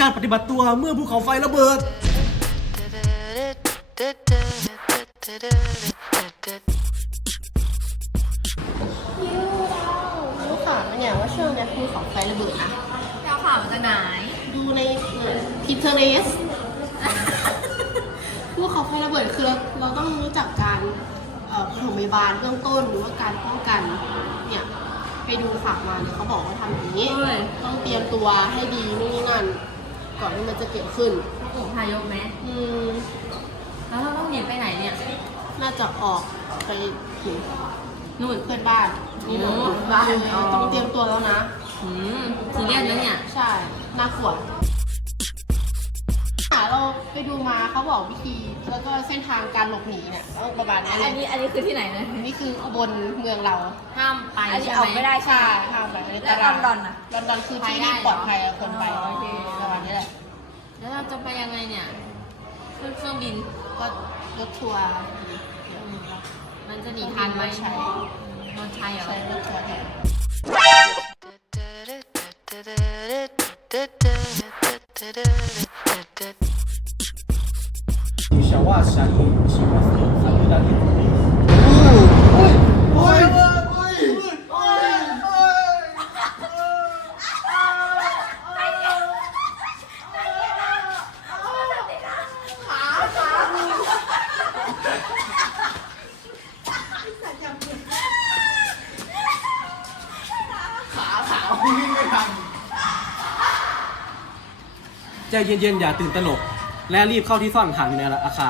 การปฏิบัติตัวเมื่อภูเขาไฟระเบิดรู้ข่าวมันอย่างว่าช่วงนี้ภูเขาไฟระเบิดนะเอาข่าวมาจากไหนดูในพิเทเรสภูเขาไฟระเบิดคือเราต้องรู้จักการปฐมพยาบาลเบื้องต้นหรือว่าการป้องกันเนี่ยไปดูข่าวมาเนี่ยเขาบอกว่าทำอย่างนี้ต้องเตรียมตัวให้ดีนู่นนี่นั่นก่อนที่มันจะเกิดขึ้นโอ้พายกไหม แล้วเราต้องหนีไปไหนเนี่ยน่าจะออกไปถึงนู่นเพื่อนบ้านนี่หนูบ้านต้องเตรียมตัวแล้วนะซีเรียสแล้วเนี่ยใช่น่ากลัวเราไปดูมาเขาบอกวิธีแล้วก็เส้นทางการหลบหนีเนี่ยต้องประมาณนี้อันนี้คือที่ไหนนะนี่คืออุบลเมืองเราห้ามไปอันนี้ใช่ออกไหมไม่ได้ใช่ห้ามไปในตแล้วลาดลอนดอนอะลอนดอนคือที่ไปได้ที่ปลอดภัยอะคนไปอ๋อโอเคประมาณนี้แหละแล้วเราจะไปยังไงเนี่ยขึ้นเครื่องบินก็รถทัวร์มันจะหนีทันไหมใช้นอนชัยเหรอใช้รถทัวร์แทน小袜闪影喜欢反对的ใจเย็นๆอย่าตื่นตระหนกและรีบเข้าที่ซ่อนห่างอยู่ในอาคาร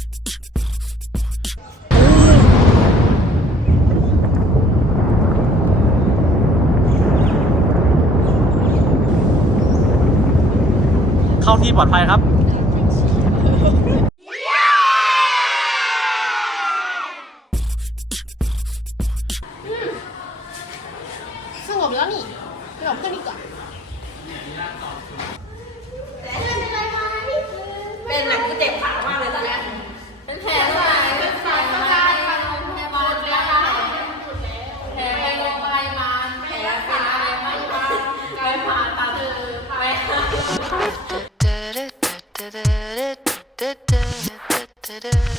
เข้าที่ปลอดภัยครับสงบแล้วนี่ไปหลบเพื่อนดีกว่าเป็นหนังกูเจ็บขามากเลยตอนนี้เป็นแผลอะไรเป็นแผลอะไรไปโรงพยาบาลแล้วแผลไปโรงพยาบาลแผลเป็นอะไรไม่รู้การผ่าตัดไป